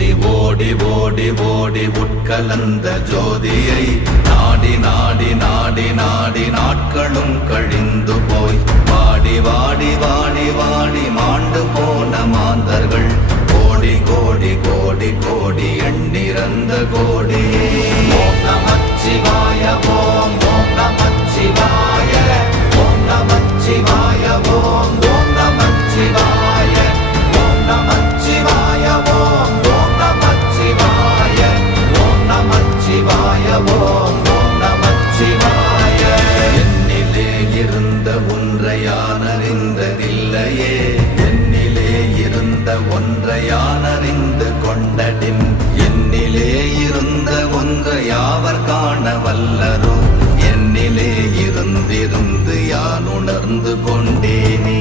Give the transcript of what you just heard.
ஓடி ஓடி ஓடி உட்கலந்த ஜோதியை நாடி நாடி நாடி நாடி நாட்களும் கழிந்து போய் வாடி வாடி வாடி வாடி மாண்டு போன மாந்தர்கள் கோடி கோடி கோடி கோடி எண்ணிறந்த கோடி. ஓம் நமச்சிவாய ஓம் ஓம் நமச்சிவாய ஓம் நமச்சிவாய ஓம் ஓம் நமச்சிவாய ஓம் நமச்சிவாய ஓம் ஓம் நமச்சிவாய ஓம் நமச்சிவாய ஓம் ஓம் நமச்சிவாய. என்னிலே இருந்த ஒன்றை யான் அறிந்ததில்லையே, என்னிலே இருந்த ஒன்றை யான் அறிந்து கொண்டடின், என்னிலே இருந்த ஒன்றை யாவர் காண வல்லரோ, என்னிலே இருந்திருந்து யான் உணர்ந்து கொண்டேனே.